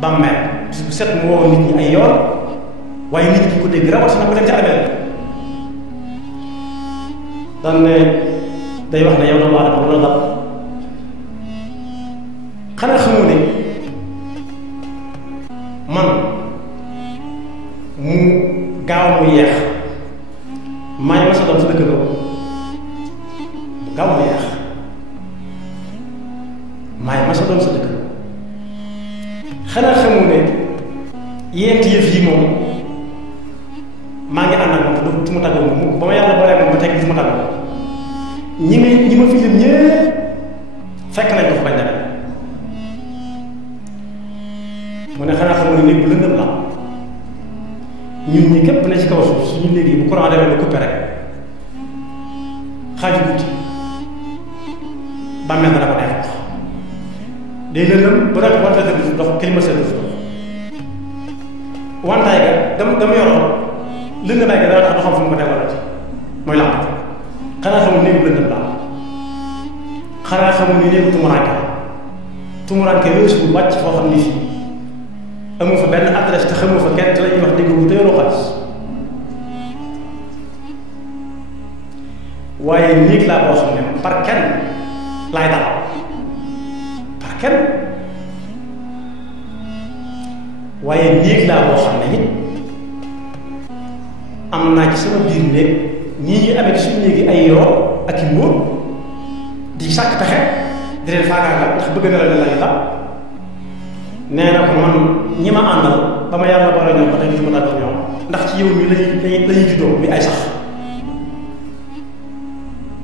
bàmmeel bis bu set mu woo nit ñi ay yoon waaye nit ñi ko dégg rawatina ko dem ci armeel daan ne day wax ne yow doomu aadama lu la dal xanaa xamoo ne man mu gaaw mu yeex maay ma sa doom sa dëkkandoo mu gaaw mu yeex maay ma sa doom sa dëkkandoo xanaa xamoo ne yent yëf yi moom maa ngi ànd ak moom du ma tàggoo moom ba ma yàlla boolee moom ba teg du ma tàggoo ñi ma fi lim ñëpp fekk nañ ko fa bañ demee mu ne xanaa xamoo ne néeg bu lëndëm la ñun ñi képp ne ci kaw suuf suñu néeg yi bu courant demee ba coupé rek xaaju guddi bàmmeel dana ko neex day lëndëm ba nag wante du dox climatiseur du dox wantaay ga dama yoroon lëndëmaay ga dana tax du xam fu mu ko tegalati mooy làmp xanaa xamul néegu lëndëm la xanaa xamul ni néegu tumuraanke weesu bu wàcc foo xam ni fii amu fa benn adresse te xamoo fa kenn te la ñuy wax dégg bu te yoroo xaalis waaye néeg laa boo xam ne par kenn laay dal par kenn waaye néeg laa boo xam ne it am naa ci sama biir néeg ñii ñuy amee ci suñu néegi ay yoo ak i mbóot di sàkk pexe di leen faagaagal ndax bëgg na la ne la nee na ko man ñi ma àndal ba ma yàlla boole ñoom ba tey du ma tàggat ñoom ndax ci yow mi lañuy juddoo mi ay sax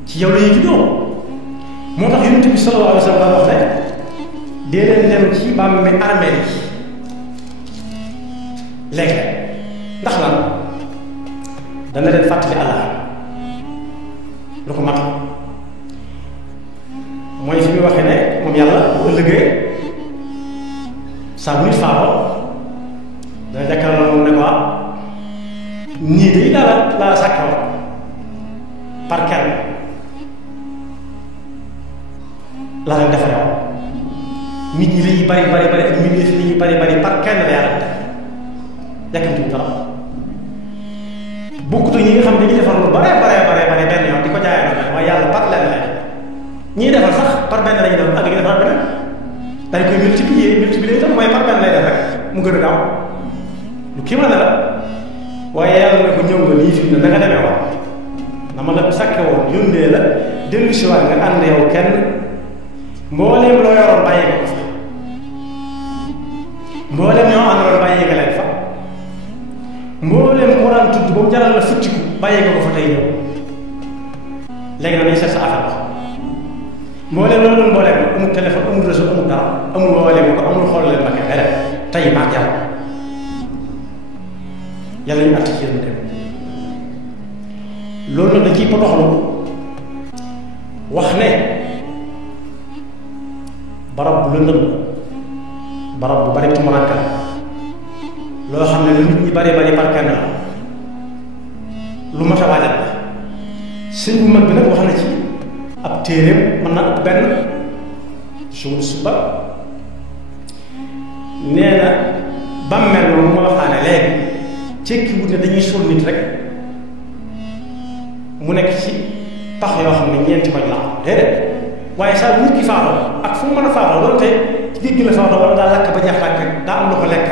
ci yow lañuy juddoo moo tax Yonent bi sallallahu alayhi wa sallam wax ne dee leen dem ci bàmme armeel yi léegi ndax lan dana leen fàttali Allah lu ko mat mooy fi muy waxee ne moom yàlla bu ëllëgee saa bu nit faatoo dana jàkkaarloo moom ne ko nii day laa sàkkoon par kenn la leen defaree nit ñi li ñuy bari ak nit ñi li ñuy bari par kenn la yàlla def yàkkamti dara bokkut ñi nga xam ne dañuy defar lu bare benn yoon di ko jaayee noonu waaye yàlla par lenn lay ñiy defar sax par benn lañuy def ak ñu defar beneen dañ koy multiplier itam mooy par benn lay def rek mu gën a gaaw lu kii ma ne la waaye yàlla ne ko ñëw nga nii fii ne da nga demee woon na ma la sàkke woon yónnee la dellu si waat nga ànd yow kenn mbooleem loo yoroon bàyyi nga ko fa mbooleem ñoo àndaloon bàyyi nga leen fa mbooleem mu daan tudd ba mu jaral la futtiku bàyyi nga ko fa tey ñëw léegi nag nañ seet sa affaire ba mbooleem loolu doon mbooleem amul téléphone amul réseau amul dara amul mbooleem ko amul xool leen ba kenn dara tey maa jàll yàlla ñu àtt ci yéen dem loolu nag da ciy potoxlu wax ne barab bu lëndëm barab bu bari tumuranke la loo xam ne lu nit ñi bari par kenn la lu mat a waajal la sëñ bu mag bi nag wax na ci ab téeréem mën na ëpp benn suul suba nee na bàmmeel loolu ma waxtaane léegi cekki wut ne dañuy suul nit rek mu nekk ci pax yoo xam ne ñeenti koñ la déedéet waaye saa nit ki faatoo ak fu mu mën a faatoo loolu te ci géej gi la faatoo wala daa lakk ba jeex tàkk daa am lu ko lekk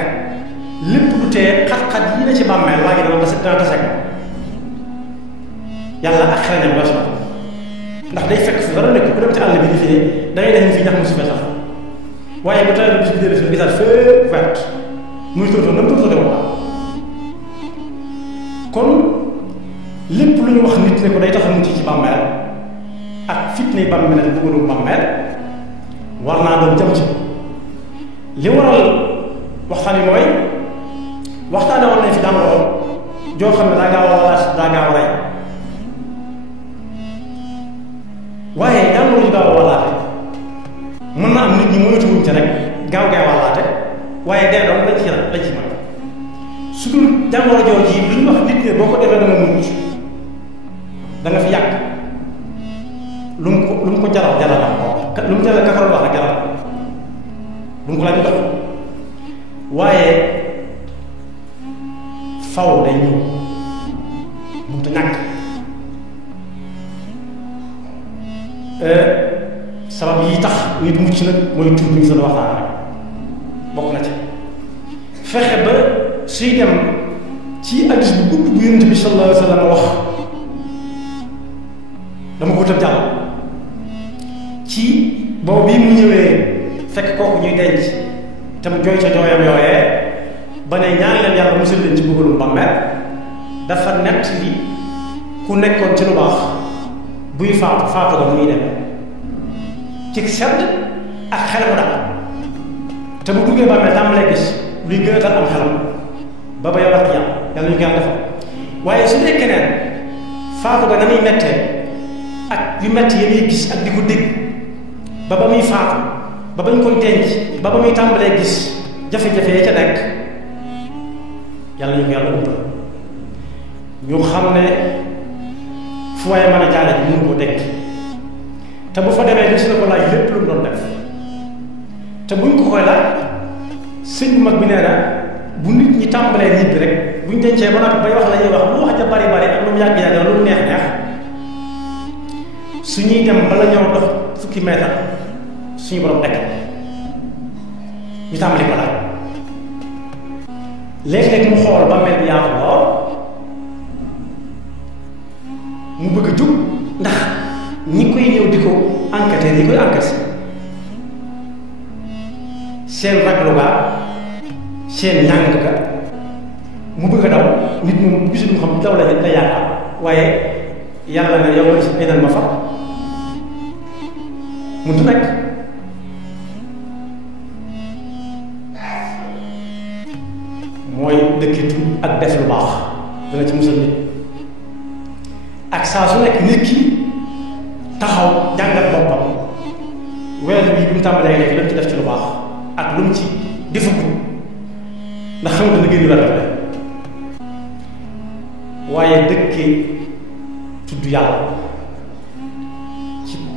lépp lu tee xat-xat yi ne ci bàmmeel waa ngi dana tase ko yàlla ak xel ñam weesu ndax day fekk fi dara nekk bu dem ci àll bi di fii da ngay def ni fii ñax mu si fee sax waaye bu tawee bis bi dee fi gisaat fépp vert muy tóotóor nam tóotóor woon kon lépp lu ñu wax nit ne ko day tax a mucc ci bàmmeel ak fitne bàmmeel ak bëggoonu bàmmeel war naa doon jëm ci li waral waxtaan yi mooy waxtaane woon nañ fi jàngoro joo xam ne daa gaaw a rey waaye jàngoro ju gaaw a wàllaate mën na am nit ñi moytuwuñ ca rek gaaw wàllaate waaye dee doon lañ ci mën su dul jàngoro jooju yi lu ñu wax nit ne boo ko defee da nga mucc da nga fi yàgg lu mu ko jaral ko lu mu jaral kakaroon wax rek jaral lu mu ko laaj dox waaye faw day ñëw mënut a ñàkk sabab yi tax nit mucc nag mooy tuub bi ñu doon waxtaan rek bokk na ci fexe ba suy dem ci hadiis bu gudd bu Yonent bi sallallahu alayhi wa sallam wax dama ko tëb jàll ci boobu bii mu ñëwee fekk kooku ñuy denc te mu jooy ca jooyam yooyee ba ne ñaan leen yàlla musal leen ci bëggalum bàmmeel dafa nett li ku nekkoon ci lu baax buy faatu faatu ko muy dem ci sedd ak xel mu dal te bu duggee bàmmeel tàmbalee gis luy gën a dal am xelam ba ba yow ak yàlla ñu ko yàlla defal waaye su dee keneen faatu ga na muy mettee ak yu metti yi muy gis ak di ko dégg ba ba muy faatu ba bañ koy denc ba ba muy tàmbalee gis jafe-jafe ya ca nekk yàlla ñu ko yàlla umpal ñu xam ne fu waaye mën a jaare ji mënu ko dekk te bu fa demee des na ko laaj lépp lu mu doon def te buñ ko koy laaj sëñ bu mag bi nee na bu nit ñi tàmbalee ñibbi rek buñ dencee ba noppi bay wax la ñuy wax lu wax ja bari bari ak lu mu yàgg yàgg lu mu neex neex su ñuy dem bala ñoo dox fukki meetar suñu borom dekk ñu tàmbali ko laaj léeg-léeg mu xool ba mel ni yaatu lool mu bëgg a jug ndax ñi koy ñëw di ko enquêter ñi koy enquêter seen raglu ga seen ñàng ga mu bëgg a daw nit moom gisul mu xam daw la yaakaar waaye yàlla ne yow si beneen ma fa mënut a nekk mooy dëkkitu ak def lu baax dana ci musal nit ak saa su nekk nit ki taxaw jàngat boppam weer bii bi mu tàmbalee nekk lépp ci def ci lu baax ak lu mu ci defagu ndax xam nga dana génn la def waaye dëkkee tudd yàlla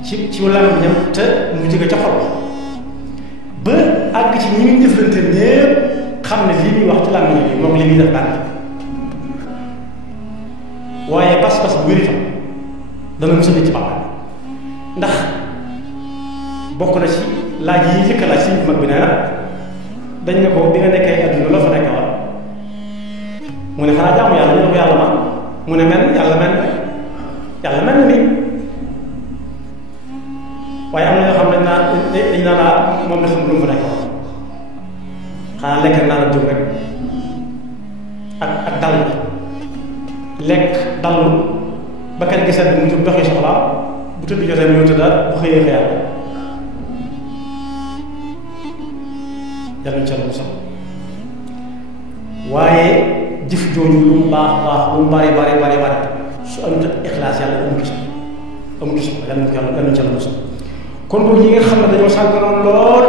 ci làmmiñam te mu jóge ca xol ba àgg ci ñi muy jëflante ñépp xam ne lii muy wax ci làmmiñ bi moom li muy def bànn waaye pas-pas bu wér itam dana musal ci bàmmeel ndax bokk na ci laaj yi njëkk a laaj si mag bi nee na dañ ne ko bi nga nekkee adduna loo fa nekk wa mu ne xanaa jaamu yàlla ñu ne ko yàlla man mu ne mel yàlla mel na ni waaye am na ñoo xam ne dañ naa moom la xam lu mu fa nekk wa xanaa lekk naa la jóg rek ak dal lekk dallu ba kañ gi sedd mu jóg doxi soxla bu tëdd jotee mu ñëw tëddaat bu xëyee xëyaat yàlla na musal waaye jëf jooju lu mu baax baax lu mu bari su amut ixlaas yàlla amutu soxla yàlla na musal kon boobu ñi nga xam ne dañoo sàgganoon lool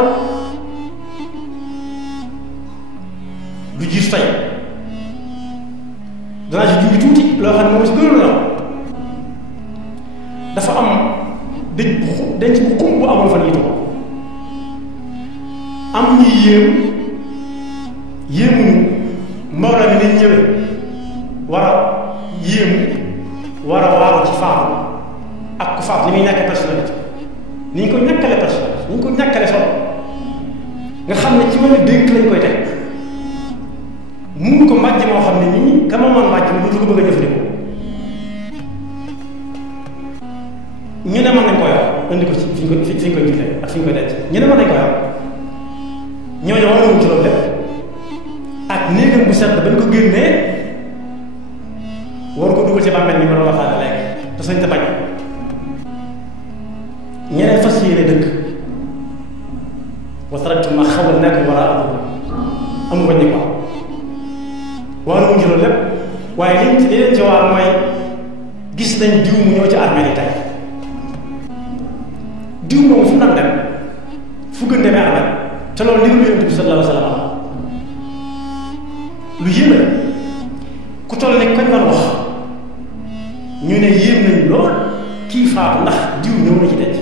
du gis tey danaa ci jungi tuuti loo xam ne moom si gënoon la dafa am denc bu xum bu amoon fan yi toog am ñuy yéemuñu mbooloo mi nañ ñëwee war a yéemu war a waaru ci faatu ak ku faatu ni muy ñàkkee personnalité ni ñu ko ñàkkale personnalité ni ñu ko ñàkkale solo nga xam ne ci wàllu dénk lañ koy teg mun ko mbàjj moo xam ne nii ka ma mën mbàjj mu dootu ko bëgg a jëfandikoo ñu ne mën nañ ko yor indi ko ci fi ñu koy jullee ak fi ñu koy denc ñu ne mën nañ ko yor ñooñu waruñu ci loolu lépp ak néegam bu sedd bañ ko génnee war ko dugal ci bàmmeel ni ma doon waxaale léegi te sañ te bañ ñeneen fas yéene dëkk wasaraktu ma xawal nekk war a am waññi ko waruñu ci loolu lépp waaye li leen ci waar mooy gis nañ diw mu ñëw ci armée yi tey diw moom fu mu daan dem fu gën demee armée te loolu li nga Yonent bi sallallahu alayhi wa sallam lu yéeme la ku toll ne koñ doon wax ñu ne yéem nañ lool kii faatu ndax diw ñëw na ci denc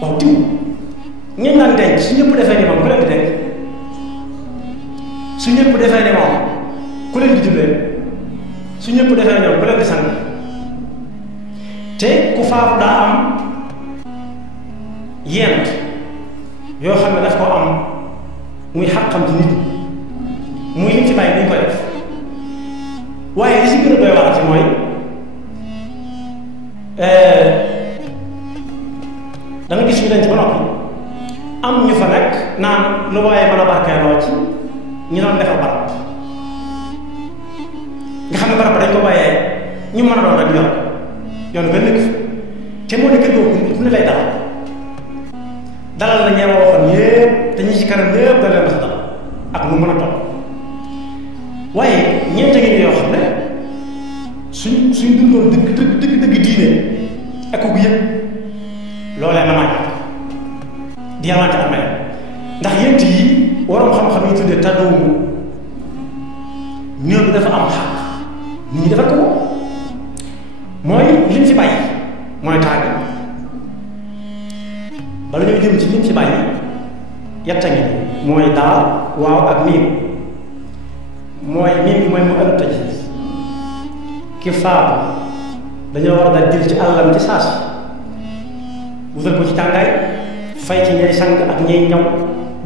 waaw diw ñeen daan denc su ñëpp defee ni moom ku leen di denc su ñëpp defee ne moom ku leen di jullee su ñëpp defee ñoom ku leen di sang te ku faatu daa am yent yoo xam ne daf ko am muy xàqam ci nit muy yim ci bàyyi dañ koy def waaye li si gën a doy wax ci mooy da nga gis ñu denc ba noppi am ñu fa nekk naan lu waaye mën a barkeeloo ci ñu doon defar barab nga xam ne barab dañ ko bàyyee ñu mën a doon rek yor yoon nga nekk te moo ne kër googu fu ne lay dalal na ñeema waxoon yépp te ñi ci kanam yépp da leen mas a dal ak mu mën a topp waaye ñeente ngi yoo xam ne suñ dundoon dëgg diine ak ko yëpp loolee na màgg di yalante amee ndax yent yi waroom xam-xam yi tuddee tàddoomu ñoom dafa am xaq nit ñi defar ko mooy lim fi bàyyi mooy tàgg bala ñuy jëm ci lim ci bàyyi yetta ngi mooy daal waaw ak miim mooy miim bi mooy mu ëllëg tëj ki faatu dañoo war a daal jël ci àllam ci saas wutal ko ci tàngaay fay ci ñay sang ak ñay ñaw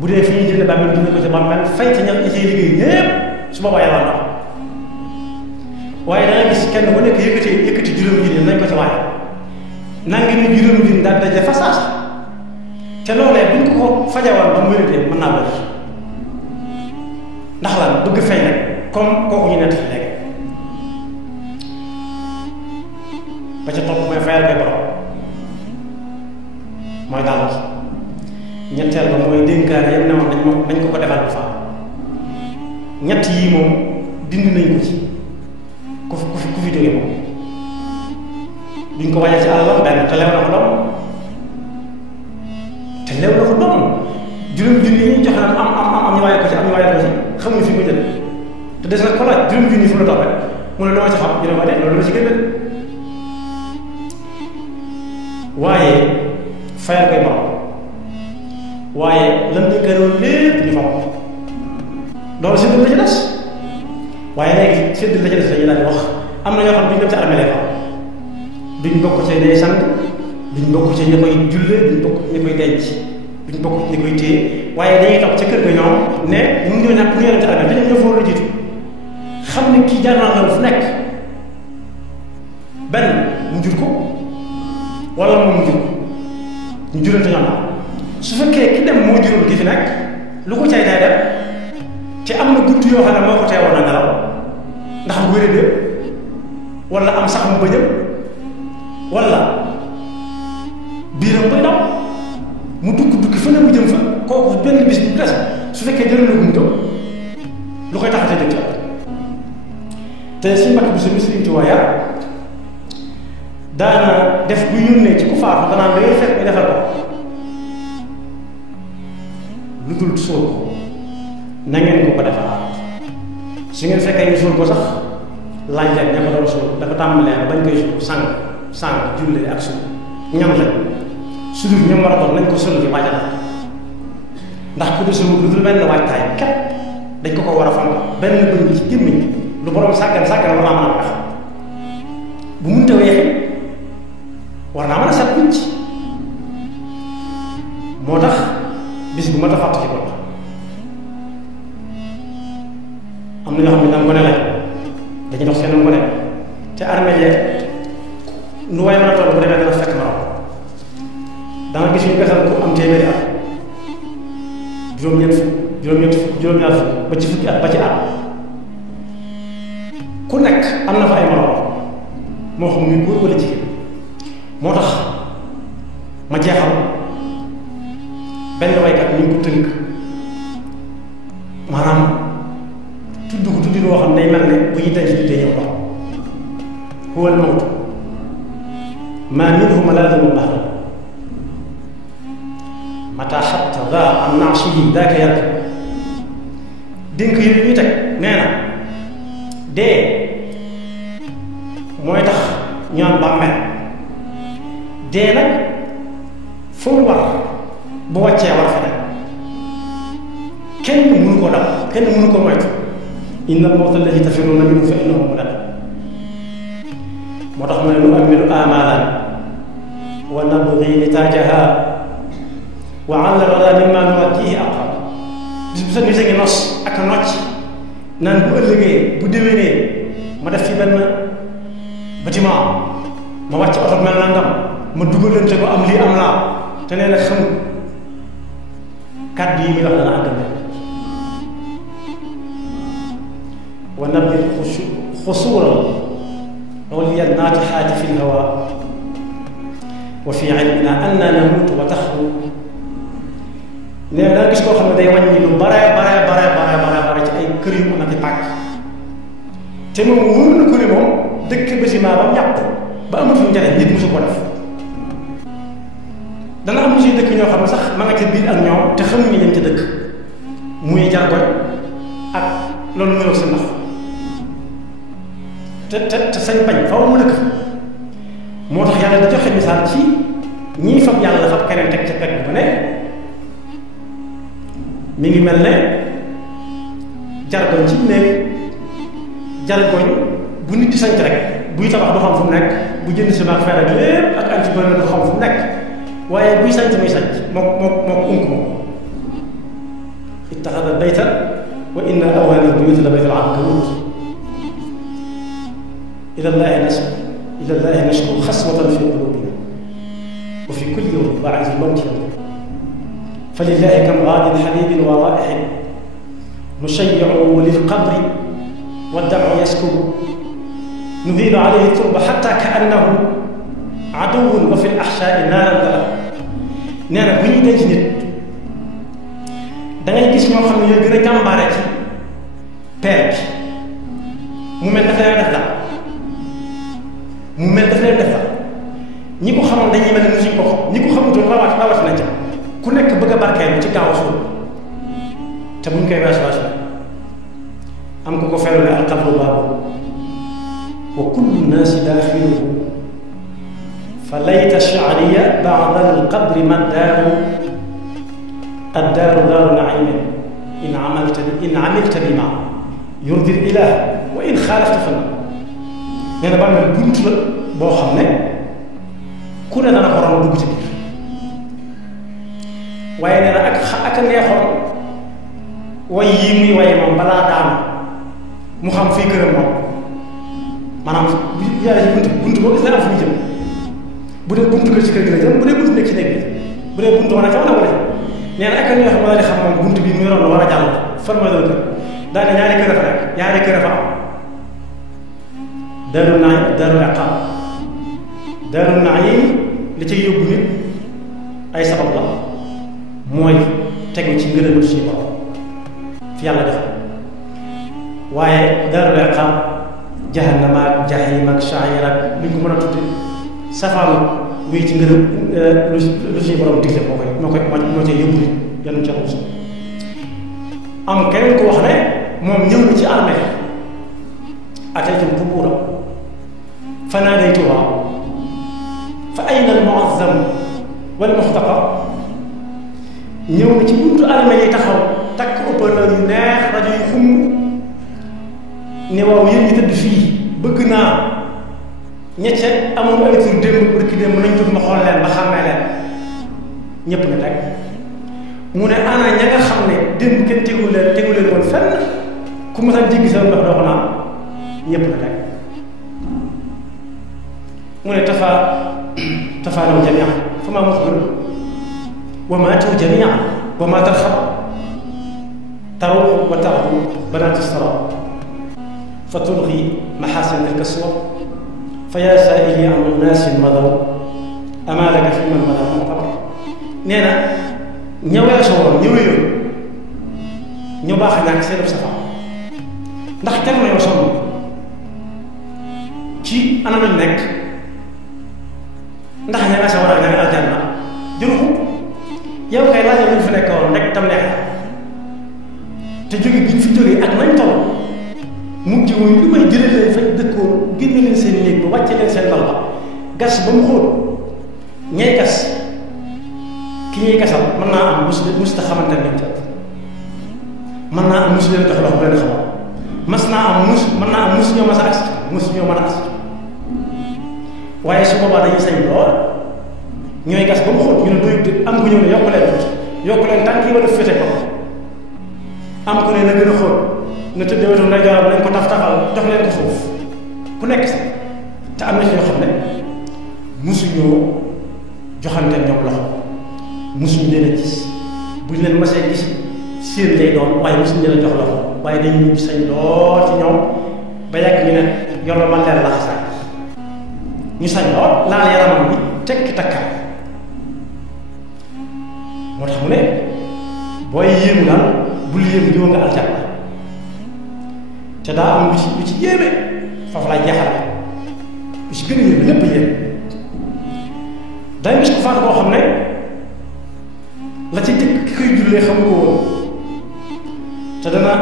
bu dee fi ñuy jënd bàmmeel jënd ko ci bàmmeel fay ci ña ciy liggéey ñépp su boobaa yàlla ndox waaye da nga gis kenn ku nekk yëkkati juróomi junni nañ ko ci waaye nangi ni juróomi junni daal daje fa saas te loolee buñ ko ko fajawoon ba mu wéradee mën naa bëri ndax lan bëgg fay rek comme kooku ñu nett léegi ba ca topp mooy fayal koy borom mooy daal ñetteel ba mooy dénkaane yam ne woon nañ ko defal bu fa ñett yii moom dindi nañ ko ci ku fi jóge moom duñ ko wàññee ci àllam benn te lew na ko doom juróomi junni yi ñu joxe naan am ñu waaye ko ci am ñu waaye ko ci xamuñu fi ko jël te des nag ko laaj juróomi junni fu la topp rek mu ne dama ci xam ñu ne ma de loolu la ci gën waaye fayal koy borom waaye lan ñu gënoon lépp ñu fa loolu séddale la ci des waaye léegi séddale la ci des dañuy daal di wax am na ñoo xam ne duñ dem ci armée fa duñ bokk ci ñay sang duñ bokk ci ñi koy julle duñ bokk ñi koy denc duñ bokk ñi koy téye waaye dañuy toog ca kër ga ñoom ne mun ñoo nag bu ñu dem ci armée te ñoom ñoo fa war a jiitu xam ne kii jaar naa loolu fu nekk benn mu jur ko wala moom mu jur ko ñu jurante ñoom su fekkee ki dem moo juróom ki fi nekk lu ko cay day def te am na gudd yoo xam ne moo ko teewoon na ngelaw ndax bu wéree wala am sax mu bëjëm wala biiram koy daw mu dukki fa ne mu jëm fa kooku benn bis bu des su fekkee jëlee na gum lu koy tax a tey dëkk te suñu mbokk bi suñu Sëriñ Tuubaa yar daana def bu yónnee ci ku faatu danaa da ngay fekk ñu defal ko lu dul suul ko na ngeen ko defaraat su ngeen fekkee ñu suul ko sax laaj leen ña ko doon suul dafa tàmbalee bañ koy suul sànq jullee ak suul ñam la su dul ñoom war a doon nañ ko suul ci waajal ndax ku du suul lu dul benn waajtaay képp dañ ko war a fonk benn bëñ ci gémmiñ lu borom sàggan war naa mën a wax bu mënta weexee war naa mën a set nit moo tax bis bu ma ta fàttali ko am na ñoo xam ne danga ko ne lañ dañuy dox seen ngone te armée yeeg nu waaye mën a toll bu demee dana fekk morom danga gis ñu gasal ku am téeméeri at juróom-ñett fukk juróom-ñaar fukk ba ci fukki at ba ci at ku nekk am na fa ay morom moo xam muy góor wala jigéen moo tax ma jeexal benn waykat ñu ngi ko tënk maanaam tudd ko tudd loo xam day mel ne bu ñuy denc day ñëw dox huwa al-mawt maa minhu malaadun bahra mata xatta daa am naasihi daaka yarka dénk yi ñuy teg nee na dee mooy tax ñu am bàmmeel dee nag fu mu war bu wàccee war fa nekk kenn mënu koo daw kenn mënu koo moytu inna al-mawta alladi tafirruuna minhu fa innahu mulaaqiikum moo tax mu ne nu amilu amalan wa nabghi nitaajaha wa ala al-ghadaa mimma nuwakkihi aqrab bis bu sa nit a ngi nos ak a nocc naan bu ëllëgee bu déwénee ma def fi benn bâtiment ma wàcc oto mel nangam ma dugalante ko am lii am laa te nee na xamul kàddu yi muy wax dana àggal wa nabbil xusuura awliya naatixaati fi lhawa wa fi ilmina anna namuutu wa taxlu nee na danga gis koo xam ne day wàññi lu bare ci ay kër yu mën a di pàkk te moom wóor na ko ne moom dëkk bâtiment ba mu yàq ba amatul njariñ nit mosu ko def dana am ci dëkk ñoo xam ne sax ma nga ca biir ak ñoom te xamuñu leen ca dëkk muy jargoñ ak loolu nuyoo sa ndax te sañ bañ faaw mu dëkk moo tax yàlla da joxe misaal ci ñii fab yàlla fab keneen teg ca pegg ba ne mi ngi mel ne jargoñ ci ne jargoñ bu nit di sanc rek buy tabax du xam fu mu nekk bu jënd si maag fer ak lépp ak anti bëri du xam fu mu nekk waaye buy sanc muy sanc moo unk moom ittaxada bayta wa inna awhana al-buyuti la bayt al-ankabut ila llahi nashku xaswatan fi qulubina wa fi kulli yawmin ba'da al-mawti fa lillahi kam gaadin xalibin wa raa'ixin nushayyi'u lil-qabri wad-dam'u yaskubu nudiilu alayhi turba xatta ka-annahu aduwwun wa fi l-axshaa'i naaran talab nee na bu ñuy denc nit da ngay gis ñoo xam ne ñooy gën a jàmbaare ci peer bi mu mel dafa leen def daal mu mel dafa leen def daal ñi ko xamoon dañuy mel ne musuñ ko xam ñi ko xamutoon rawat na ca ku nekk bëgg a barkeelu ci gaaw a suul te buñ koy weesu am ko feelu ne alqabru baabu wa kullu naasi daaxiluhu fa layta shi'riya ba'da al-qabri ma daaru ad-daaru daaru na'iimin in amilta bimaa yurdi al-ilaah wa in xaalafta fan nee na bàmmeel bunt la boo xam ne ku ne dana ko romb dugg ci biir waaye nee na ak a neexoon way yi muy way moom balaa daanu mu xam fii këram moom maanaam bu yàlla ci bunt boo gis ne am fu ñu jëm bu dee buntu kër ci kër gi la jëm bu dee buntu nekk ci néeg bi bu dee buntu war a ca wala wala nee na ak ñoo xam ne daal di xam moom buntu bi muy ron la war a jàll fan mooy doon kër daal ne ñaari kër a fa rek ñaari kër a fa am daaru naim daaru iqaam daaru naim li cay yóbbu nit ay sabab la mooy tegu ci ngërëmal suñu borom fi yàlla def waaye daaru iqaam jahannama ak jahim ak sha'ir ak li ñu ko mën a tudde safaanu muy ci ngërëm lu suñu borom digle moo cay yóbbu nit yàlla ca xul am keneen ko wax ne moom ñëw na ci armée ataytul qubura fa naadaytuha fa ayna al-mu'azzam wal muxtaqa ñëw na ci buntu armée yi taxaw takk haut-parleur yu neex rajo yu xum ne waaw yéen ñi tëdd fii bëgg naa ñecce amoon ay tur démb barki démb nañ jóg ma xool leen ba xàmmee leen ñëpp na teg mu ne ana ña nga xam ne démb kenn tegu leen woon fenn ku ma sax jéggi sa ndox doo ko naan ñëpp na teg mu ne tafaanaw jamii'an fa maa muxbir wa maatu jamii'an wa maa tarxab taruux wa tarxu banaati sara fa tulxi maxaasin tilka suwar fa yaa saa'ili an unaasin madaw amaa laka fi man madaw mu'tabar nee na ñëwee sa woon ñëwee yoon ñu baax a ñàkk seen safa ndax jar na yoo sonn ci ana lañ nekk ndax ña nga sa war a ña nga aljanna jëru ko yow kay laajal ñu fi nekkoon rek tam neex te jóge bi ñu fi jógee ak nañ toll mujj wuñ lu may jëlee leen fañ dëkkoon génne leen seen néeg ba wàcce leen seen lal ba gas ba mu xóot ñay gas ki ñuy gasal mën naa am musta xamante ne mën naa am musu leen jox loxo bu leen xamoon mën naa am musu ñoo mas a agsi musu ñoo mën a agsi waaye su boobaa dañuy sañ lool ñooy gas ba mu xóot ñu ne doyut am ku ñëw ne yokk leen tànk yi wala féete ko am ku ne na gën a xóot na tëddee wetu ndeyjooram lañ ko taf-tafal jox leen ko suuf ku nekk si te am na ci ñoo xam ne musuñoo joxante ñoom loxo musuñu leen a gis buñ leen masee gis seen lay doon waaye musuñu leen a jox loxo waaye dañuy mujj sañ lool ci ñoom ba yàgg ñu ne yollo man leen laxasaay ñu sañ lool laal yaramam bi tekki takkaay moo tax mu ne booy yéemu daal bul yéemu ñëw nga aljanna te daa am lu ci yéeme foofu laa jeexale lu ci gën a yéeme lépp yéeme day gis ko faatu boo xam ne la ci dëkk ki koy jullee xamu ko woon te dana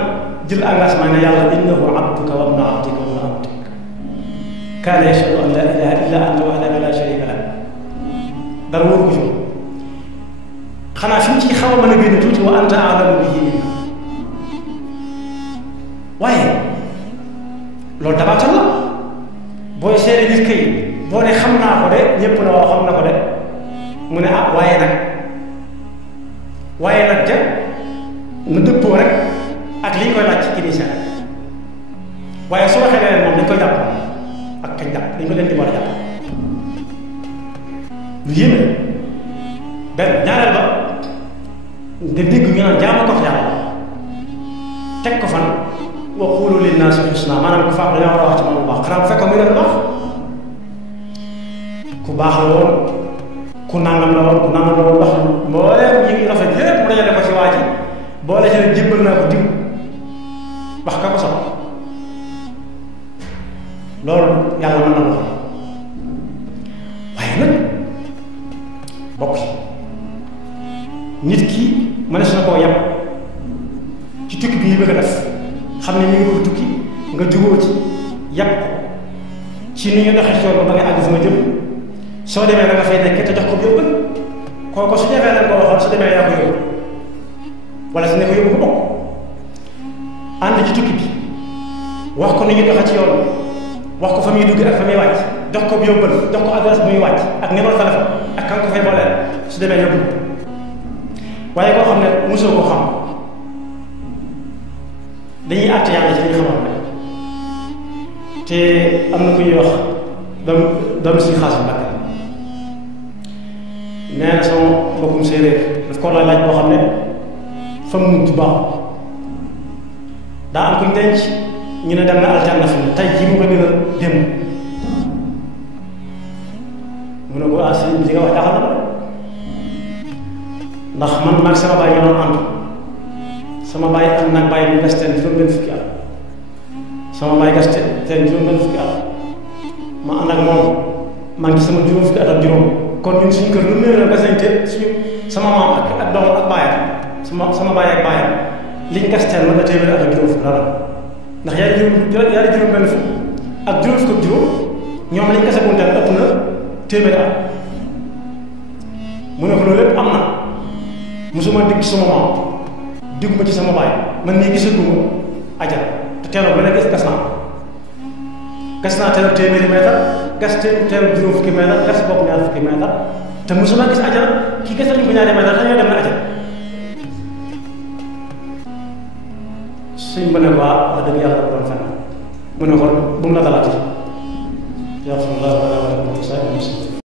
jël engagement ne yàlla innahu abduka wa ibnu abdika wa ibnu abdik kaana yashhadu an la ilaha illa anta wahdaka la sharika lak dara wóor ko ci xanaa fi mu ci xaw a mën a génn tuuti wa anta a'lamu bihi minna waaye loolu dabaatal la booy seede nit kay boo ne xam naa ko de ñépp na woo xam na ko de mu ne ah waaye nag ja na dëppoo rek ak li ñu koy laaj ci kii nii seet waaye su waxee leneen moom dañ koy jàpp ak kañ jàpp dañ ko leen di war a jàpp lu yéeme benn ñaareel ba nga dégg ñu naan jaama ko yàlla teg ko fan wa quulu linnaasi husnaa maanaam ku faam dañoo war a wax ci moom bu baax xanaa bu fekkoon muy def baax ku baax la woon ku nangam la woon wax mbooleem yi ngi rafet yépp mu dajale ko ci waa ji boole ci ne jébbal naa ko diw wax ka ko soxla loolu yàlla mën na ko waaye nag bokk nit ki mënees na koo yem ci tukki bi ñu bëgg a def xam ne ñu ngi bëgg tukki nga jugoo ci yàpp ci ni ñu doxee ci yoon ba nga àgg fu nga jëm soo demee na nga fay nekk te jox ko yóbbal kooko su defee leen ko waxoon su demee yaa ko yóbbu wala su ne ko yóbbu ko bokk ànd ci tukki bi wax ko ni ñu doxee ci yoon wax ko fa muy dugg ak fa muy wàcc jox ko yóbbal jox ko adresse bu muy wàcc ak numéro téléphone ak kan ko fay booleel su demee yóbbu waaye koo xam ne mosoo ko xam dañuy àtte yàlla ci li ñu xamoon rek te am na ku ñuy wax doom si xaas bu Mbàkke nee na sama mbokkum séeréer daf ko laaj boo xam ne fa mu mujj baaxul daa am kuñ denc ñu ne dem na aljanna fi mu tey jii mu ko gën a dem mu ne ko si li nga wax jaaxal na ndax man maag sama baay ñoo doon ànd sama baay am nag baay bu gas teen juróom-benn fukki at sama baay gas teen juróom-benn fukki at ma ànd ak moom maa ngi sama juróom fukki at ak juróom kon ñun suñu kër lu néew la gas nañ te suñu sama maam ak doom ak baayam sama baay ak baayam liñ gas teen mën na téeméeri at ak juróom fukk dara ndax yaari juróom-benn fukk ak juróom fukk ak juróom ñoom liñ gase gunteen ëpp na téeméeri at mu ne ko loolu lépp am na musuma digg ci sama maam digguma ci sama baay man nii gisaguma ajal te teeloo ba ne gas naa teeloo téeméeri mètre gas teeloo juróom fukki mètre gas bopp ñaar fukki mètre te musuma gis ajal ki gas nañu ko ñaari mètre dañoo dem na ajal suñ ba ne waa wax dëgg yàlla doon fen mu ne ko bu mu la dalati